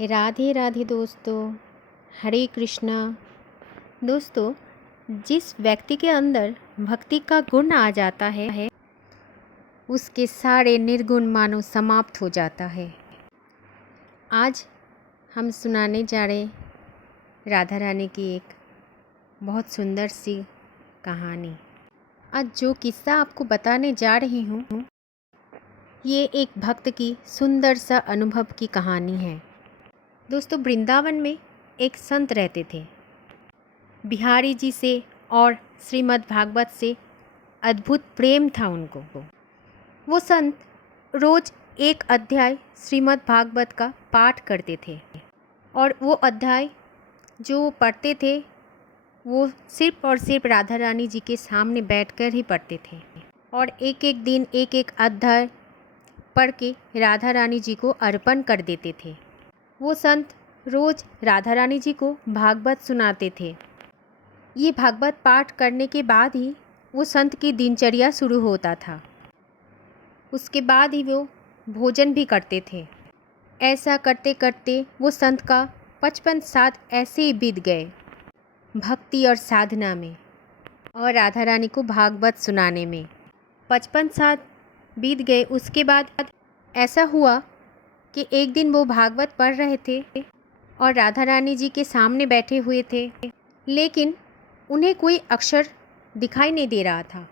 राधे राधे दोस्तों। हरे कृष्णा। दोस्तों, जिस व्यक्ति के अंदर भक्ति का गुण आ जाता है उसके सारे निर्गुण मानो समाप्त हो जाता है। आज हम सुनाने जा रहे राधा रानी की एक बहुत सुंदर सी कहानी। आज जो किस्सा आपको बताने जा रही हूँ ये एक भक्त की सुंदर सा अनुभव की कहानी है। दोस्तों, वृंदावन में एक संत रहते थे। बिहारी जी से और श्रीमद् भागवत से अद्भुत प्रेम था उनको। वो संत रोज़ एक अध्याय श्रीमद् भागवत का पाठ करते थे और वो अध्याय जो पढ़ते थे वो सिर्फ और सिर्फ राधा रानी जी के सामने बैठकर ही पढ़ते थे और एक एक दिन एक एक अध्याय पढ़ के राधा रानी जी को अर्पण कर देते थे। वो संत रोज़ राधा रानी जी को भागवत सुनाते थे। ये भागवत पाठ करने के बाद ही वो संत की दिनचर्या शुरू होता था। उसके बाद ही वो भोजन भी करते थे। ऐसा करते करते वो संत का 55 साल ऐसे ही बीत गए, भक्ति और साधना में और राधा रानी को भागवत सुनाने में। 55 साल बीत गए। उसके बाद ऐसा हुआ कि एक दिन वो भागवत पढ़ रहे थे और राधा रानी जी के सामने बैठे हुए थे, लेकिन उन्हें कोई अक्षर दिखाई नहीं दे रहा था।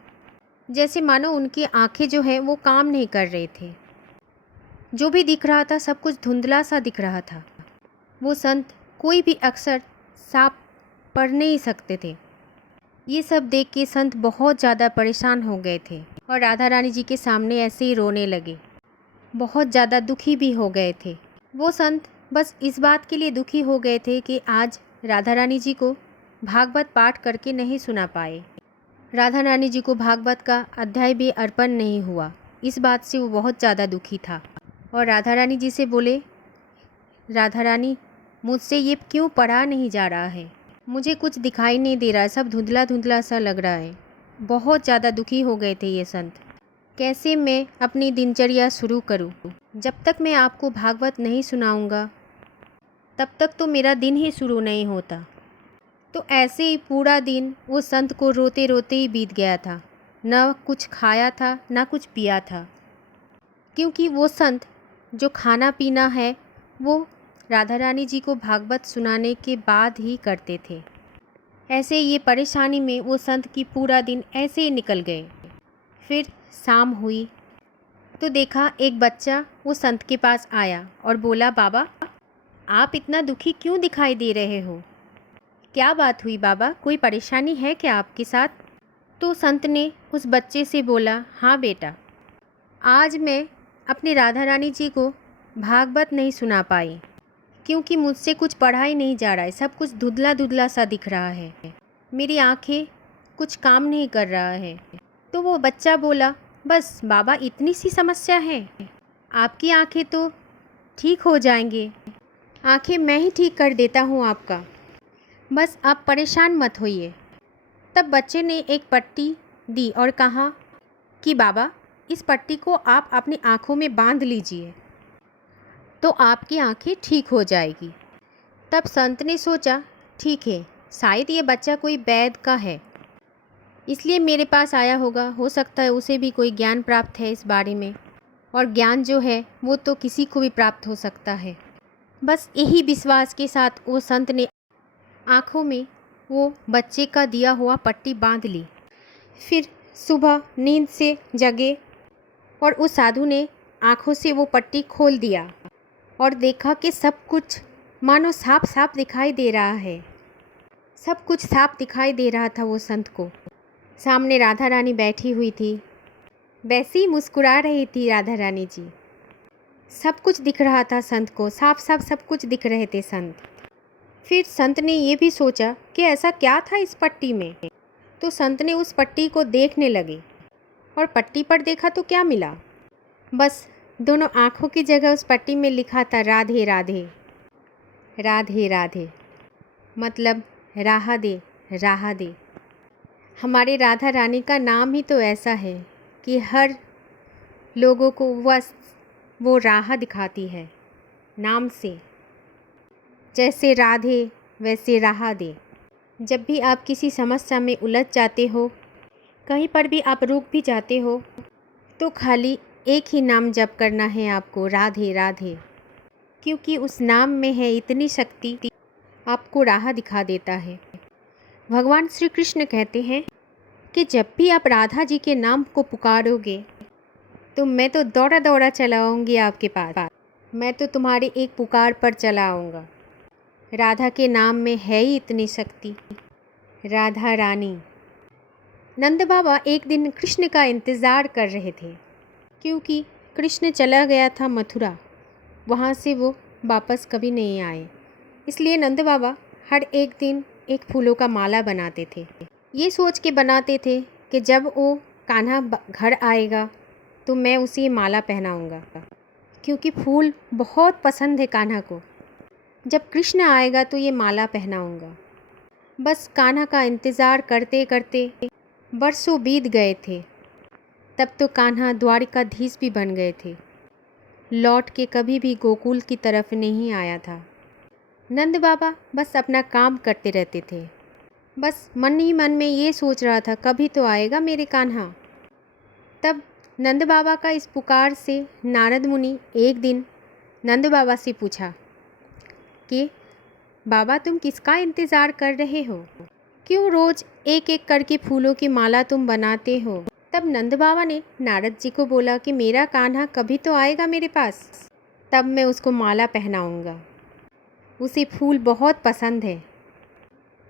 जैसे मानो उनकी आंखें जो है वो काम नहीं कर रहे थे। जो भी दिख रहा था सब कुछ धुंधला सा दिख रहा था। वो संत कोई भी अक्षर साफ पढ़ नहीं सकते थे। ये सब देख के संत बहुत ज़्यादा परेशान हो गए थे और राधा रानी जी के सामने ऐसे ही रोने लगे। बहुत ज़्यादा दुखी भी हो गए थे। वो संत बस इस बात के लिए दुखी हो गए थे कि आज राधा रानी जी को भागवत पाठ करके नहीं सुना पाए। राधा रानी जी को भागवत का अध्याय भी अर्पण नहीं हुआ। इस बात से वो बहुत ज़्यादा दुखी था और राधा रानी जी से बोले, राधा रानी, मुझसे ये क्यों पढ़ा नहीं जा रहा है? मुझे कुछ दिखाई नहीं दे रहा है, सब धुंधला धुंधला सा लग रहा है। बहुत ज़्यादा दुखी हो गए थे ये संत। कैसे मैं अपनी दिनचर्या शुरू करूं? जब तक मैं आपको भागवत नहीं सुनाऊंगा तब तक तो मेरा दिन ही शुरू नहीं होता। तो ऐसे ही पूरा दिन वो संत को रोते रोते ही बीत गया था। न कुछ खाया था न कुछ पिया था, क्योंकि वो संत जो खाना पीना है वो राधा रानी जी को भागवत सुनाने के बाद ही करते थे। ऐसे ये परेशानी में वो संत की पूरा दिन ऐसे ही निकल गए। फिर शाम हुई तो देखा एक बच्चा वो संत के पास आया और बोला, बाबा, आप इतना दुखी क्यों दिखाई दे रहे हो? क्या बात हुई बाबा, कोई परेशानी है क्या आपके साथ? तो संत ने उस बच्चे से बोला, हाँ बेटा, आज मैं अपनी राधा रानी जी को भागवत नहीं सुना पाई क्योंकि मुझसे कुछ पढ़ा ही नहीं जा रहा है। सब कुछ धुंधला धुंधला सा दिख रहा है। मेरी आंखें कुछ काम नहीं कर रहा है। तो वो बच्चा बोला, बस बाबा, इतनी सी समस्या है? आपकी आंखें तो ठीक हो जाएंगे। आंखें मैं ही ठीक कर देता हूँ आपका, बस आप परेशान मत होइए। तब बच्चे ने एक पट्टी दी और कहा कि बाबा, इस पट्टी को आप अपनी आँखों में बांध लीजिए तो आपकी आंखें ठीक हो जाएगी। तब संत ने सोचा, ठीक है, शायद ये बच्चा कोई वैद्य का है, इसलिए मेरे पास आया होगा। हो सकता है उसे भी कोई ज्ञान प्राप्त है इस बारे में, और ज्ञान जो है वो तो किसी को भी प्राप्त हो सकता है। बस यही विश्वास के साथ वो संत ने आँखों में वो बच्चे का दिया हुआ पट्टी बांध ली। फिर सुबह नींद से जगे और उस साधु ने आँखों से वो पट्टी खोल दिया और देखा कि सब कुछ मानो साफ साफ दिखाई दे रहा है। सब कुछ साफ दिखाई दे रहा था वो संत को। सामने राधा रानी बैठी हुई थी, वैसी ही मुस्कुरा रही थी राधा रानी जी। सब कुछ दिख रहा था संत को, साफ साफ सब कुछ दिख रहे थे संत। फिर संत ने ये भी सोचा कि ऐसा क्या था इस पट्टी में। तो संत ने उस पट्टी को देखने लगे और पट्टी पर देखा तो क्या मिला? बस दोनों आँखों की जगह उस पट्टी में लिखा था, राधे राधे, राधे राधे, मतलब राह दे, राह दे। हमारे राधा रानी का नाम ही तो ऐसा है कि हर लोगों को बस वो राह दिखाती है नाम से। जैसे राधे वैसे राह दे। जब भी आप किसी समस्या में उलझ जाते हो, कहीं पर भी आप रुक भी जाते हो, तो खाली एक ही नाम जप करना है आपको, राधे राधे। क्योंकि उस नाम में है इतनी शक्ति, आपको राह दिखा देता है। भगवान श्री कृष्ण कहते हैं कि जब भी आप राधा जी के नाम को पुकारोगे तो मैं तो दौड़ा दौड़ा चला आऊँगी आपके पास। मैं तो तुम्हारे एक पुकार पर चला आऊँगा। राधा के नाम में है ही इतनी शक्ति। राधा रानी। नंद बाबा एक दिन कृष्ण का इंतज़ार कर रहे थे, क्योंकि कृष्ण चला गया था मथुरा। वहाँ से वो वापस कभी नहीं आए। इसलिए नंद बाबा हर एक दिन एक फूलों का माला बनाते थे। ये सोच के बनाते थे कि जब वो कान्हा घर आएगा तो मैं उसे माला पहनाऊंगा, क्योंकि फूल बहुत पसंद है कान्हा को। जब कृष्ण आएगा तो ये माला पहनाऊंगा। बस कान्हा का इंतज़ार करते करते बरसों बीत गए थे। तब तो कान्हा द्वारिकाधीश भी बन गए थे। लौट के कभी भी गोकुल की तरफ नहीं आया था। नंद बाबा बस अपना काम करते रहते थे। बस मन ही मन में ये सोच रहा था, कभी तो आएगा मेरे कान्हा। तब नंद बाबा का इस पुकार से नारद मुनि एक दिन नंद बाबा से पूछा कि बाबा तुम किसका इंतज़ार कर रहे हो? क्यों रोज़ एक एक करके फूलों की माला तुम बनाते हो? तब नंद बाबा ने नारद जी को बोला कि मेरा कान्हा कभी तो आएगा मेरे पास, तब मैं उसको माला पहनाऊंगा। उसे फूल बहुत पसंद है।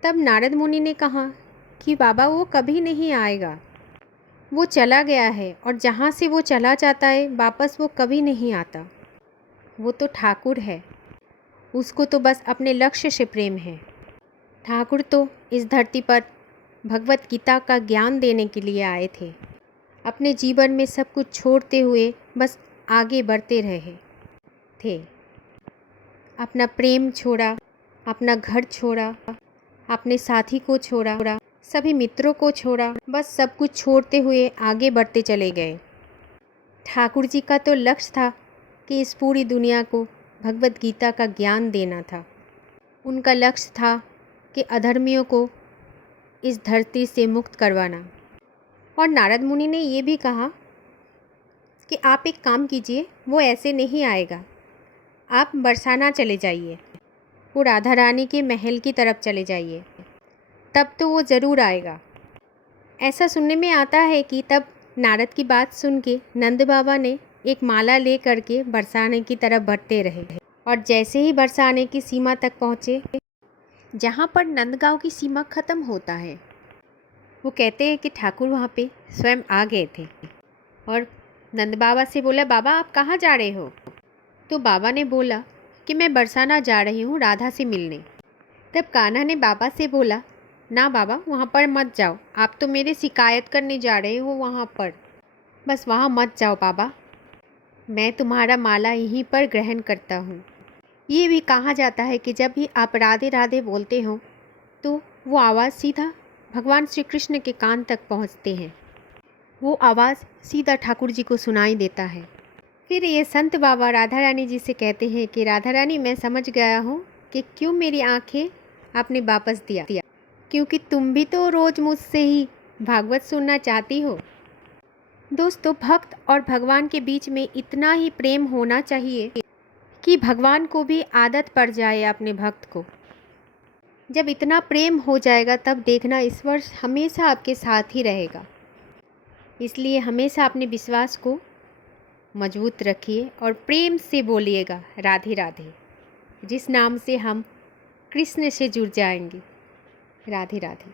तब नारद मुनि ने कहा कि बाबा वो कभी नहीं आएगा, वो चला गया है और जहाँ से वो चला जाता है वापस वो कभी नहीं आता। वो तो ठाकुर है, उसको तो बस अपने लक्ष्य से प्रेम है। ठाकुर तो इस धरती पर भगवत गीता का ज्ञान देने के लिए आए थे। अपने जीवन में सब कुछ छोड़ते हुए बस आगे बढ़ते रहे थे। अपना प्रेम छोड़ा, अपना घर छोड़ा, अपने साथी को छोड़ा, सभी मित्रों को छोड़ा, बस सब कुछ छोड़ते हुए आगे बढ़ते चले गए। ठाकुर जी का तो लक्ष्य था कि इस पूरी दुनिया को भगवत गीता का ज्ञान देना था। उनका लक्ष्य था कि अधर्मियों को इस धरती से मुक्त करवाना। और नारद मुनि ने ये भी कहा कि आप एक काम कीजिए, वो ऐसे नहीं आएगा, आप बरसाना चले जाइए, वो राधा रानी के महल की तरफ चले जाइए, तब तो वो ज़रूर आएगा। ऐसा सुनने में आता है कि तब नारद की बात सुन के नंद बाबा ने एक माला ले करके बरसाने की तरफ बढ़ते रहे। और जैसे ही बरसाने की सीमा तक पहुँचे, जहाँ पर नंदगांव की सीमा ख़त्म होता है, वो कहते हैं कि ठाकुर वहाँ पे स्वयं आ गए थे और नंद बाबा से बोला, बाबा आप कहाँ जा रहे हो? तो बाबा ने बोला कि मैं बरसाना जा रही हूँ राधा से मिलने। तब कान्हा ने बाबा से बोला, ना बाबा वहाँ पर मत जाओ, आप तो मेरी शिकायत करने जा रहे हो वहाँ पर, बस वहाँ मत जाओ बाबा, मैं तुम्हारा माला यहीं पर ग्रहण करता हूँ। ये भी कहा जाता है कि जब भी आप राधे राधे बोलते हो तो वो आवाज़ सीधा भगवान श्री कृष्ण के कान तक पहुँचते हैं। वो आवाज़ सीधा ठाकुर जी को सुनाई देता है। फिर ये संत बाबा राधा रानी जी से कहते हैं कि राधा रानी मैं समझ गया हूँ कि क्यों मेरी आँखें आपने वापस दिया, क्योंकि तुम भी तो रोज़ मुझसे ही भागवत सुनना चाहती हो। दोस्तों, भक्त और भगवान के बीच में इतना ही प्रेम होना चाहिए कि भगवान को भी आदत पड़ जाए अपने भक्त को। जब इतना प्रेम हो जाएगा तब देखना ईश्वर हमेशा आपके साथ ही रहेगा। इसलिए हमेशा अपने विश्वास को मजबूत रखिए और प्रेम से बोलिएगा राधे राधे, जिस नाम से हम कृष्ण से जुड़ जाएंगे। राधे राधे।